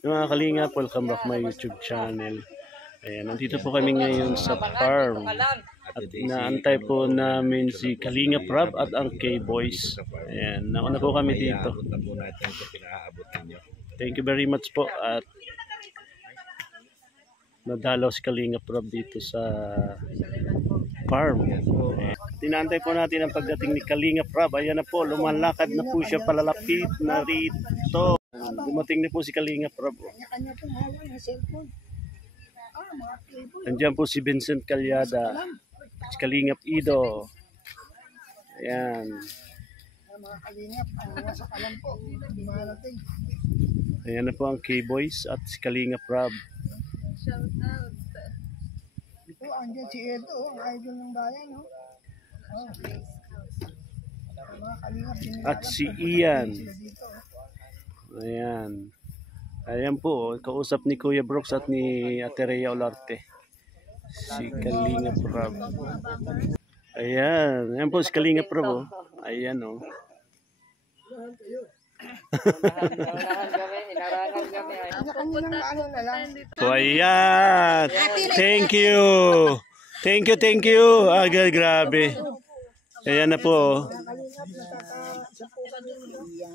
Yung mga kalingap, welcome back my YouTube channel. Ayan, nandito po kami ngayon sa farm. At inaantay po namin si Kalingap Rob at ang K-Boys. Ayan, nauna po kami dito. Thank you very much po. At nadalaw si Kalingap Rob dito sa farm. Tinantay po natin ang pagdating ni Kalingap Rob. Ayan na po, lumalakad na po siya palalapit na rito. Dumating na po si Kalingap Rob. Nandiyan po si Vincent Calyada, si Kalingap Ido. Ayan. Ayan na po ang K-Boys at si Kalingap Rob. Shout out. Ito, andyan si Edo, ang idol ng bayan, no? At si Ian. Ayan. Ayan po, kausap ni Kuya Brooks at ni Ate Rhea Olarte. Si Kalingap Rob. Ayan. Ayan po si Kalingap Rob. Ayan o. So ayan. Thank you. Thank you. Agad grabe. Ayan na po.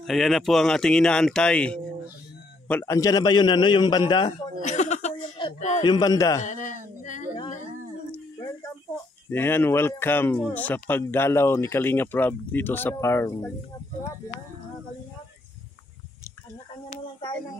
Ayan na po ang ating inaantay. Well, andyan na ba yun, ano, yung banda? Yung banda. Ayan, welcome sa pagdalaw ni Kalingap Rob dito sa farm. Kanya-kanya na lang tayo ng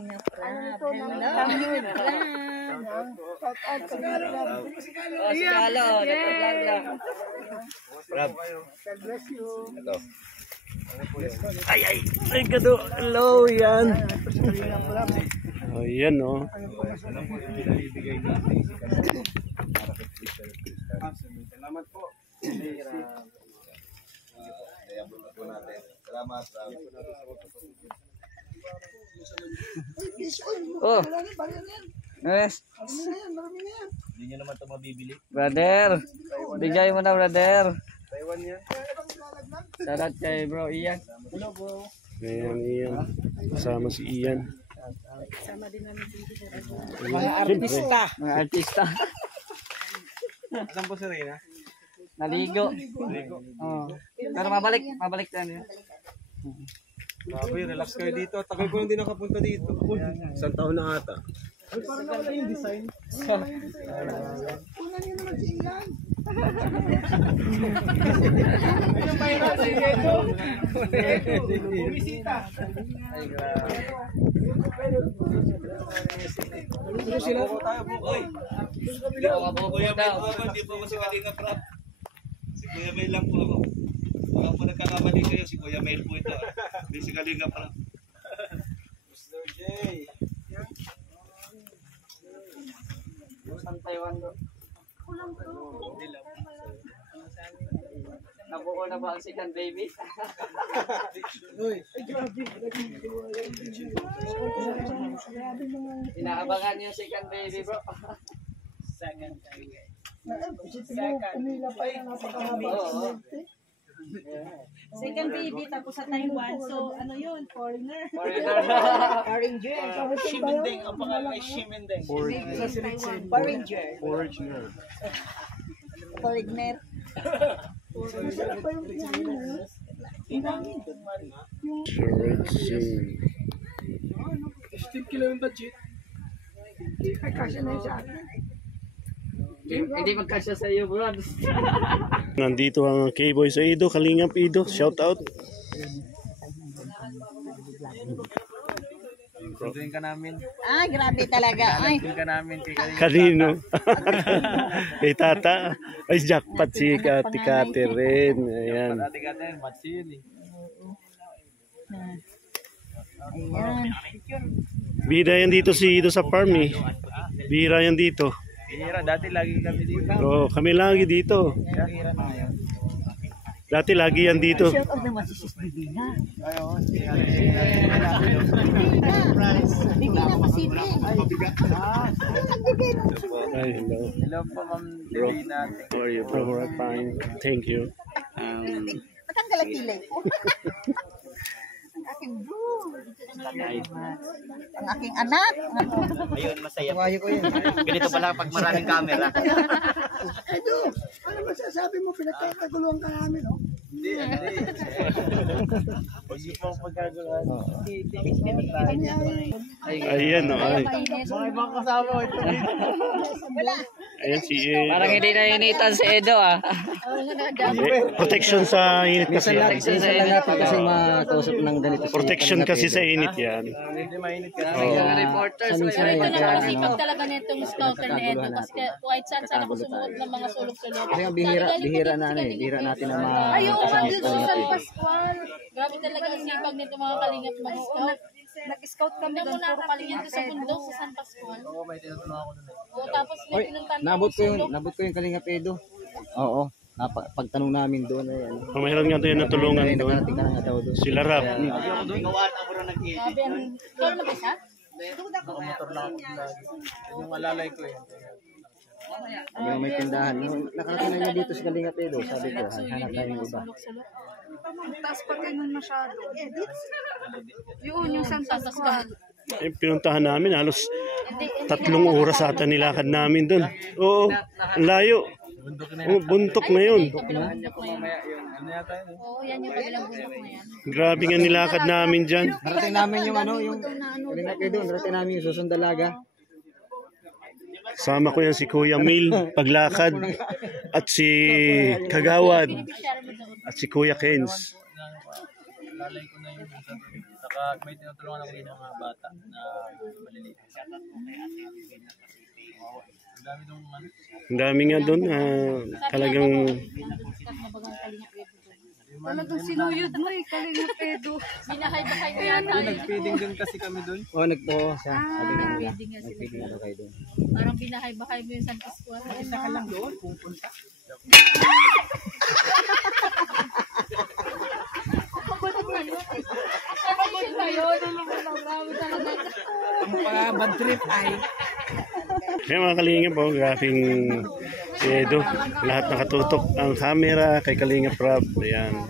Ay, gado. Hello, yan. Oh, yan, oh. Salamat po. Salamat. Oh. Yes. Hindi nyo naman ito mabibili. Brother. Bigay mo na, brother. Taiwan yan. Salat kay bro Ian. Hello, bro. Ayan, Ian. Kasama si Ian. Sama din namin dito. Mga artista. Mga artista. Saan po si Reyna? Naligo. Oh. Pero mabalik tayo. Grabe, relax kayo dito. Tagal ko hindi nakapunta dito. Isang taon na ata. Ay, parang nawala yung design. Una niyo naman si Ian. Ayun pa yun sa Edo. Bumisita. Ay, grabe. Ano sila? Tayo bukoy. Kuya daw. Hindi po ako si Kalingap Rob. Si Kuya May lang po ako. Baka po nagkakamali kayo. Si Kuya May po ito. Hindi si Kalingap Rob. Mr. J. Sa Taiwan do. Nabuko na ba ang second baby? Inaabangan yung second baby, bro. Second baby. Umila pa yung napakahaba. Second baby, tapos sa Taiwan. So, ano yun? Foreigner. Foreigner. Shimendeng. Ang pangalan ay Shimendeng. Foreigner. Foreigner. Still kilo yung budget. Ay, kasi na yung sa akin. Hindi magkasya sa iyo, bro. Nandito ang K-Boys sa Ido, Kalingap Ido. Shout out. Sunduin ka namin. Ah, grabe talaga. Ay, Sunduin ka namin kay Kalingap. Kanino? Kay Tata. Ay, jackpot si Ate Catherine. Ayan. Dati ka tayo, match yun eh. ayan. Bida yan dito si Ido sa farm eh. Bira yan dito. Hira, dati lagi kami dito. Oo, kami lagi dito. Hira na ngayon. Dati lagi yan dito. Shout out naman si Sis Divina. Ayun. Divina Pasiti. Ay, hello. Hello po, Ma'am Bro, Divina. how are you, bro? Fine. Thank you. Matanggal ang kilay ko. aking bro. Ang aking anak. Ayun, masaya. Ganito pala pag maraming camera. Edo, ano masasabi mo? Pinagkakaguluhan ka namin, oh. Ayan, no. Ay. Ayan si Parang hindi na initan si Edo ah. protection sa init kasi. Minsan lang natin kasi matusok ng ganito. Protection kasi sa init yan. Reporters. Masipag talaga nitong scouter na ito kasi kahit saan sana ko sumuot ng mga sulok-sulok. Kasi bihira natin na Ayaw nga dun sa San Pascual. Grabe talaga ang sipag nito mga kalingap mag-scout. Nag-scout kami Hanggang doon. muna kalingap sa bundok sa San Pascual. Oo, may tinutulungan ako doon. Oo, tapos may pinuntan Nabot ko yung Kalinga Edo. Oo. Pagtanong namin doon ay ano. Mayroon nga tayo natulungan doon. Nakarating ka na nga daw doon. Sila Rap. Grabe ang... Ikaw na mag-isa? Nakamotor lang ako lagi. Yun yung alalay ko eh. Yung may tindahan. Nakarating na niya dito sa Kalinga Edo. Sabi ko, hanap tayo ng iba. Ang taas pa rin nun masyado. Yun, yung San Pascual. Eh, pinuntahan namin halos 3 oras ata nilakad namin doon. Oo, ang layo. Oh, buntok na yun. Oo, yan yung kabilang bundok na yan. Grabe nga nilakad namin dyan. Narating namin yung ano, yung Kalinga Edo. Narating namin yung Susundalaga. Sama ko yan si Kuya Mil, paglakad. At si Kagawad. At si Kuya Kens. Lalay ko na yun. Saka may tinutulungan ako din ng mga bata na maliliit. Ang dami nung ano. Ang dami nga doon. Talagang Talagang sinuyod mo eh, Kalinga Edo. Binahay-bahay na yan tayo. Nag-feeding din kasi kami doon. Oo, siya. Sabi nga nila. Feeding nga sila. Nagpigil na daw kayo doon. Parang binahay-bahay mo yung San Pascual. Isa ka lang doon, pupunta. Ano ba yun? Grabe talaga. Bad trip ay. kaya mga Kalinga po, grafing si Edo. Lahat nakatutok ang camera kay Kalinga Prab. Ayan.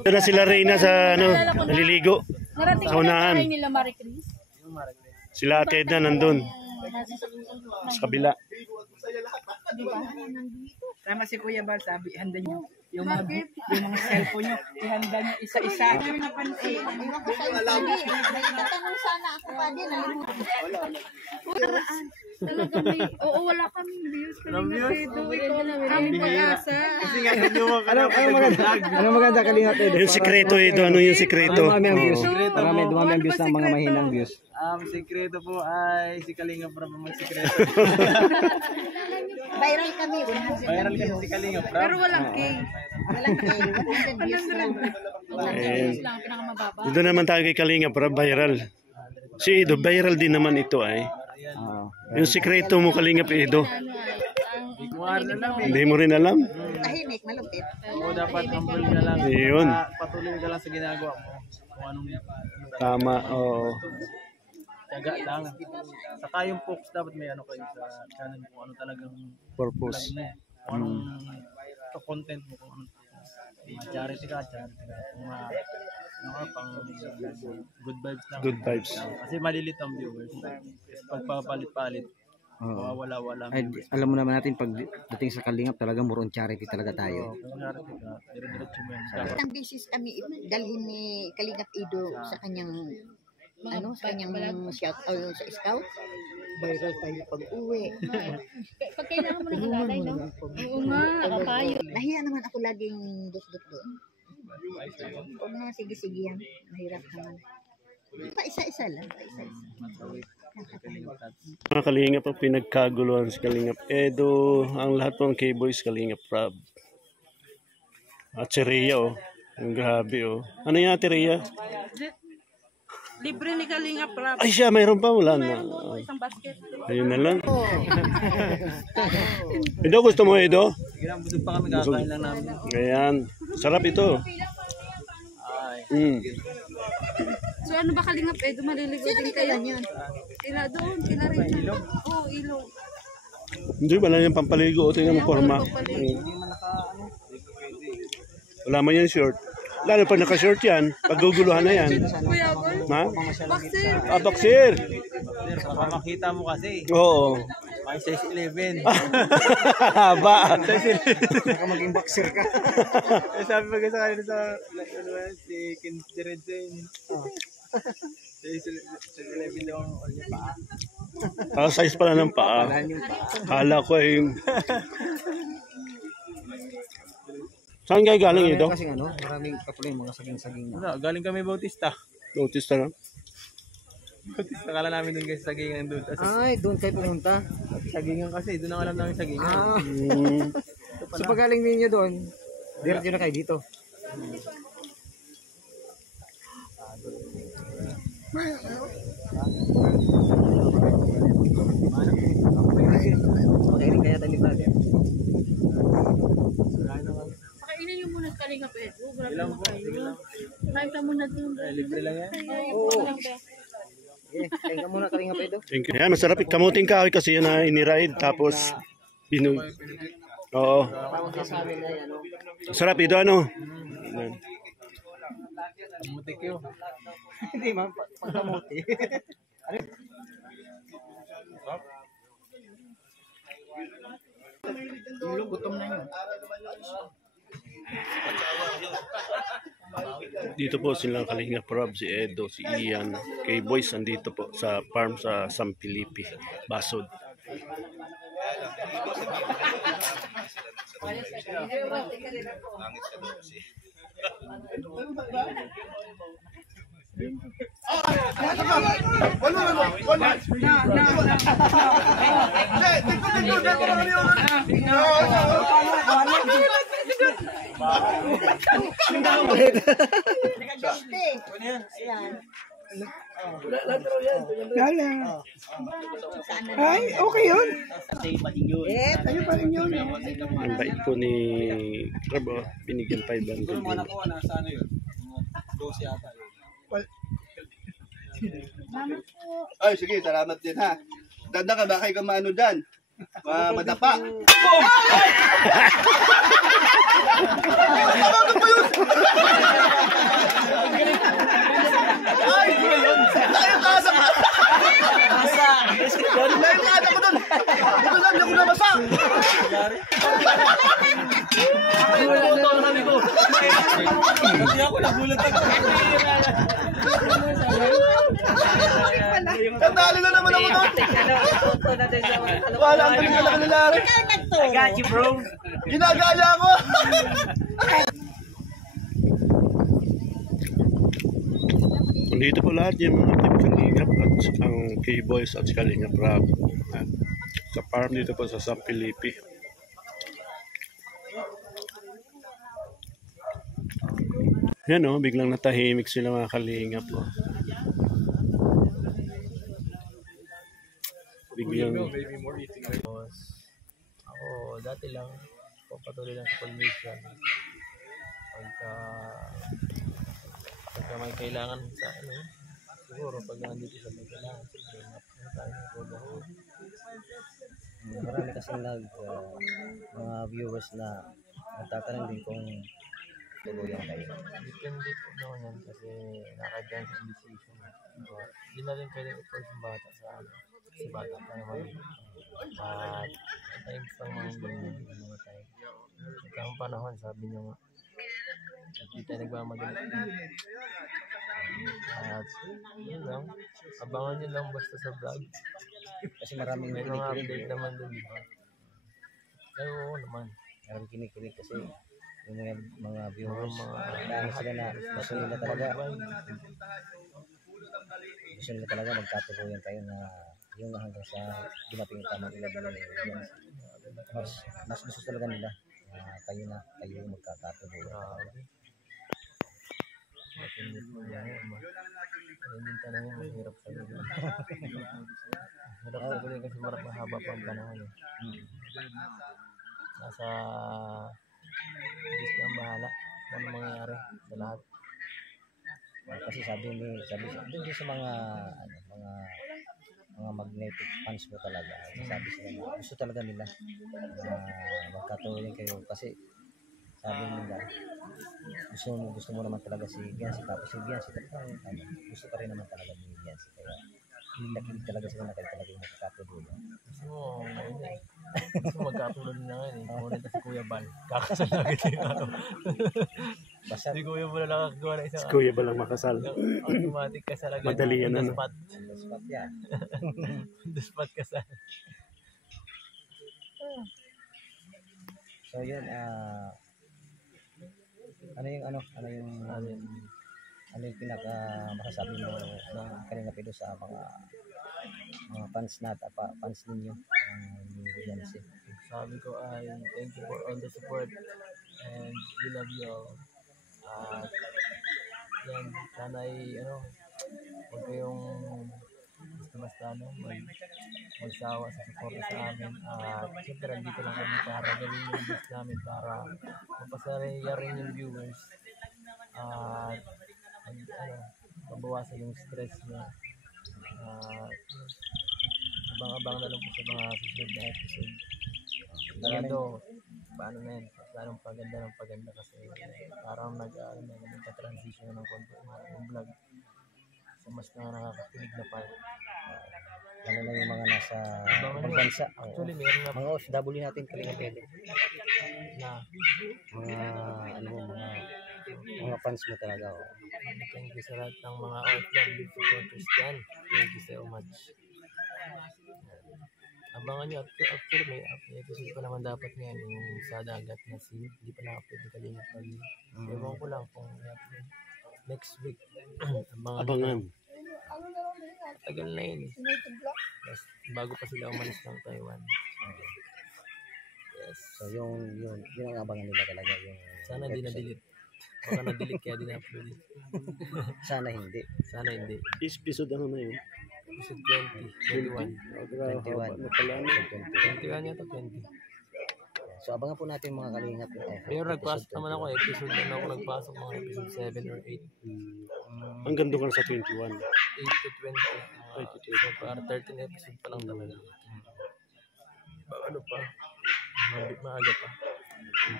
Ito na sila Reyna sa naliligo. Narating Sa ko na unahan. tayo nila Marie Chris. Sila Ate Edna nandun. Sa kabila. Tama si Kuya Bal, sabi, handa niyo. Yung mga cellphone niyo, ihanda niyo isa-isa. Iwan ko sa iyo. Tatanong sana ako pa din. Talaga may, oo, wala kaming views. Kalinga Edo, ikaw ang pag-asa. Ano maganda Kalinga Edo? Yung sikreto Edo, ano yung sikreto? Dumami ang views. Oo. Dumami ang views ng mga mahinang views. Sikreto po ay si Kalinga Prab ang sikreto. Viral kami. Viral kasi si Kalinga Prab. Pero walang king. Walang kayo. 100 views lang. Lang pinakamababa. Dito naman tayo kay Kalinga Prab, viral. Si Edo, viral din naman ito ay. Oo. Yung sikreto mo Kalinga Edo. Hindi mo rin alam. Tahimik, malupit. Oo, dapat humble ka lang. Yun. Patuloy ka lang sa ginagawa mo. Kung anong Tama, oo. tiyaga lang. Saka yung folks dapat may ano kayo sa channel kung ano talagang Purpose. plan mo. Kung anong content mo. Kung anong charity ka. Kung ano ka pang good vibes lang. Good vibes. Kasi malilit ang viewers. Pagpapalit-palit. Wala. Ay, alam mo naman natin pag dating sa Kalingap talaga more on charity talaga tayo. Kung charity ka, dire-diretso mo yan. Ang bisis kami dalhin ni Kalingap Edo sa kanyang sa kanyang shout out sa scout. Viral tayo pag-uwi. Pag kailangan mo ng alalay, no? Oo nga, ako tayo. Nahiya naman ako laging dot doon. Huwag na sige-sige yan. Mahirap naman. Pa-isa-isa lang. Mga Kalinga po, pinagkaguluhan si Kalingap Edo. Ang lahat po ng K-Boys, Kalingap Prab. At si Rhea, oh. Ang grabe, oh. Ano yung Ate Rhea? Libre ni Kalinga Prab. Ay siya, mayroon pa. Wala na. Isang basket. Ayun na lang. Edo, gusto mo Edo? Sige lang, busog pa kami, kakain lang namin. Ayan. Sarap ito. So ano ba Kalinga Edo? Maliligo din kayo? Sila doon, sila rin. Oo, ilog. Hindi, wala yung pampaligo. Tingnan mo forma. Wala man yan short. Lalo pa naka-short yan, paguguluhan na yan. Kuya Gol. Ha? Boxer. Ah, boxer. Baka makita mo kasi. Oo. May size 11. Haba. Baka maging boxer ka. Sabi pa sa kanila sa si Ken Redzen. Size 11 daw ang niya pa. Ah, size pala ng paa. Kala ko ay... Saan kayo galing ito? Kasi ano, maraming kapuloy mga saging-saging. Ano, galing kami Bautista. Notice na lang. Bautista, kala namin doon kasi sagingan doon. Ay, doon kayo pumunta. Sagingan kasi, doon ang alam namin sagingan. Ah, Mm. so pag galing ninyo doon, diretso na kayo dito. Magaling kaya tayo ni brother. Pakainin niyo muna sa Kalinga Pedro. Grabe Ilang mo po, sige kayo. lang. Kain ka muna dun. Libre lang yan. Oo. Lang ba? Kain ka muna kalinga pedo. Thank you. Ayan, masarap. Kamuting kahoy kasi yan na iniride. Tapos, binuy. Oo. Sarap ito, ano? Ayan. Mutik yun. Hindi man, pagkamuti. Dito po silang Kalinga Prab, si Edo, si Ian, kay Boys andito po sa farm sa San Felipe, Basod. Ang bait po ni Prab, oh. Binigyan 500 din. Ay, sige, salamat din ha. Danda ka ba kayo kamano dyan? Madapa. Ay, yun. Tayo kasa ka. Kasa. Tayo kasa ko dun. Ito lang, ako nabasa. Kasi ako nagulat ako. Katali na naman ako dun. Wala, ang galing ka na kanilari. I got you, bro. Ginagaya ko. Dito po lahat yung mga team Kalingap at ang K-Boys at si Kalinga Prab. Sa farm dito po sa San Felipe. Yan o, biglang natahimik sila mga Kalingap po. Biglang... Ako, dati lang, patuloy lang sa formation. Pagka may kailangan sa ano, siguro pag nandito sa may kailangan, siguro tayo ng todo. Marami kasing mga viewers na nagtatanong din kung tuluyan kayo. Depende po naman yan kasi nakadyan sa decision. Hindi na rin pwede i-force yung bata sa bata pa naman. At times lang mga ganyan mga time. Ito ang panahon, sabi niyo nga. Hindi tayo nagmamadali. At yun lang, abangan nyo lang basta sa vlog. Kasi maraming May mga update kinikilig. naman dun, di ba? Ay, oo naman. Maraming kinikilig kasi yung mga viewers, Mga dahil sila na gusto nila talaga magkatuluyan kayo na yung hanggang sa dumating yung tamang ilab na yun. Mas gusto talaga nila kayo yung magkakatuluyan. Matindi po yan. Yung tanong yun, mahirap sa gulo. Hirap sa gulo kasi mahaba pa ang panahon. Nasa Diyos na ang bahala kung ano mangyayari sa lahat. Kasi sabi din sa mga magnetic fans mo talaga. Sabi sila na gusto talaga nila na magkatuluyan kayo kasi sabi nila, gusto mo naman talaga si Biancy, tapos si Biancy talaga, gusto ka rin naman talaga ni Biancy, kaya nakilig talaga sila na kayo talaga yung magkakatuluyan. Gusto mo, ngayon eh. Gusto mo magkatulad na ngayon eh. Kunin na si Kuya Bal. Kakasal na agad yung ano. Basta Si Kuya Bal lang nakagawa na isang Si Kuya ba lang makasal? automatic kasal agad. Madali yan, On the ano? spot. spot yan. On the spot kasal. So yun, ano yung pinaka masasabi mo ng Kalinga Edo sa mga fans fans ninyo ni Biancy? Sabi ko ay thank you for all the support and we love you all. At yan, sana ay huwag kayong basta magsawa sa support sa amin. At siyempre dito lang kami para gawin yung best namin para mapasaraya rin yung viewers. At mabawasan yung stress niya. Abang-abang na lang po sa mga susunod na episode. Ito, paano na yan? Parang paganda kasi parang nagka-transition ng konti ng vlog. So mas nakakakilig na part. Lalo na yung mga nasa ibang bansa. Actually, meron nga Mga OFW natin, Kalinga Edo. na Mga fans mo talaga. thank you sa lahat ng mga OFW supporters dyan. Thank you so much. Abangan nyo, actually may episode pa naman dapat ngayon yung sa dagat na scene. Hindi pa na-upload yung Kalinga Prab. Ewan ko lang kung i-upload next week. Abangan. Tagal na yun eh. Yes, bago pa sila umalis ng Taiwan. Yes. So yun ang abangan nila talaga yung Sana di na-delete. Baka na-delete kaya di na-upload eh. Sana hindi. Sana hindi. Episode ano na yun? Episode 20, 21. 21 yata 20. So abangan po natin mga Kalingap. Pero nagpasok naman ako episode ako nagpasok mga episode 7 or 8. Hanggang doon ka sa 21. 8 to 20. So para 13 episode pa lang talaga. Ano pa? Maaga pa.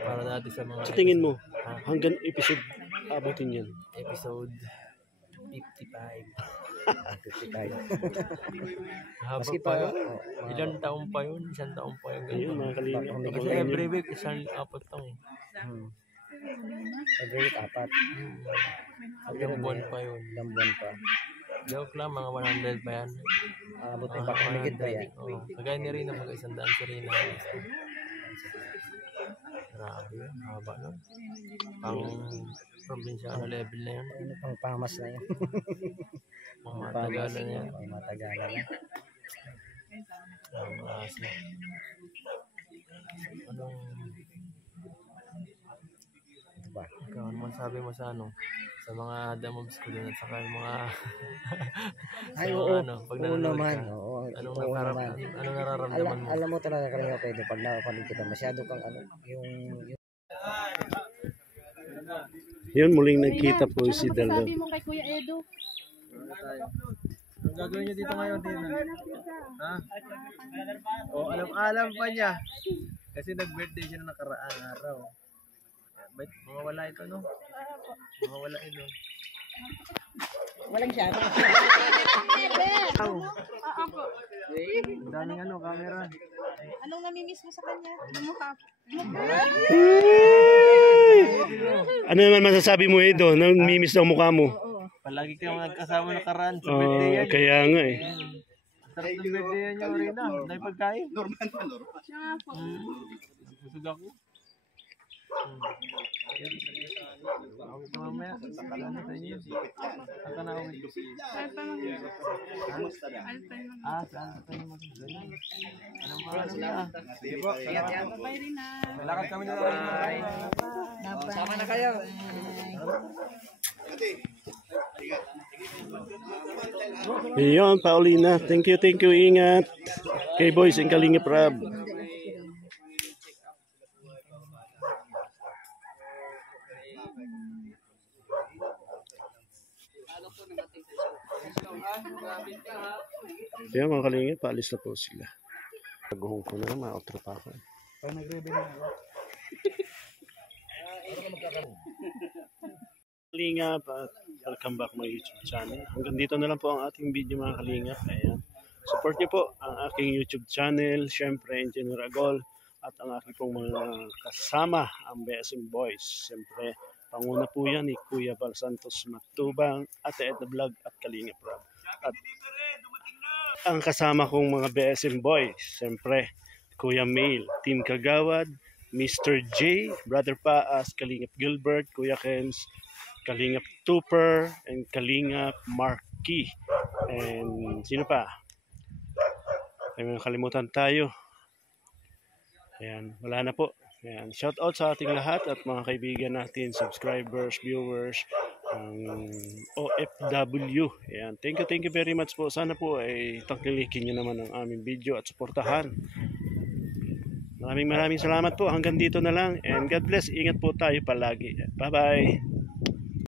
Para dati sa mga Sa tingin mo, episode, hanggang episode abutin yan? episode 55. 55. Haba Maski pa pa yun. Ilang taon pa yun? Isang taon pa yun. Ayun, mga Kalinga. Kasi Abangan every nyo. week, isang apat taon eh. Every week, 4. Ilang buwan pa yun. Ilang buwan pa. Joke lang, mga 100 pa yan. Abutin pa, kumigit pa yan. Oo. Kagaya ni Rina, mag-100 si Rina. Grabe yun, haba nun. Pang probinsya na level na yun. Ano pang pamas na yun? Mga Tagalan na yan. Mga Tagalan na. Ang asa. Anong... Ito ba? Ikaw, ano man sabi mo sa ano? Sa mga damobs ko din at saka yung mga... Ay, sa oo. mga pag Oo nanonood naman. ka. Oo, Anong oo naman. nararamdaman mo? Alam mo talaga Kalinga Edo, pag nakapanood kita, masyado kang yung Yun, muling nagkita po si Dalo. Sabi mo kay Kuya Edo. Ang gagawin nyo dito ngayon, Tina? Ha? O, alam pa niya. Kasi nag-birthday siya na nakaraang araw. Mga wala ito, no? Mga wala ito. Walang siya. Ang daming camera. Anong namimiss mo sa kanya? Yung mukha. Ano naman masasabi mo, Edo? Nang mimiss daw mukha mo? Palagi kayong nagkasama nakaraan sa birthday yan. Kaya nga eh. Sarap ng birthday yan yung Rina. Dahil pagkain. Normal. Susug ako. Ako ito mamaya. Sakala na sa inyo. Saka na ako. Saan pa tayo mag-ganyan? Anong pangalan niya? Bye rin na. Malakad kami na lang. Sama na kayo. Ayun, Paulina. Thank you. Ingat. Okay, boys, ang Kalinga Prab. Ayun, mga Kalinga, paalis na po sila. Naguhong ko na, ma-outro pa ako. Pag nag-revenue ako. Kalingap at welcome back my YouTube channel. Hanggang dito na lang po ang ating video mga kalingap. Ayan. Support niyo po ang aking YouTube channel, syempre Engineer Agol at ang aking pong mga kasama, ang BSM Boys. Syempre, panguna po yan ni Kuya Val Santos Matubang, Ate Edna Vlog at Kalingap Rob. At ang kasama kong mga BSM Boys, syempre Kuya Mail, Team Kagawad, Mr. J, Brother Paas, Kalingap Gilbert, Kuya Kens, Kalingap Tupper, and Kalingap Marky. And sino pa? Ay mga kalimutan tayo. Ayan, wala na po. Ayan, shout out sa ating lahat at mga kaibigan natin, subscribers, viewers, OFW. Ayan, thank you very much po. Sana po ay tangkilikin nyo naman ang aming video at suportahan. Maraming salamat po. Hanggang dito na lang. And God bless. Ingat po tayo palagi. Bye-bye.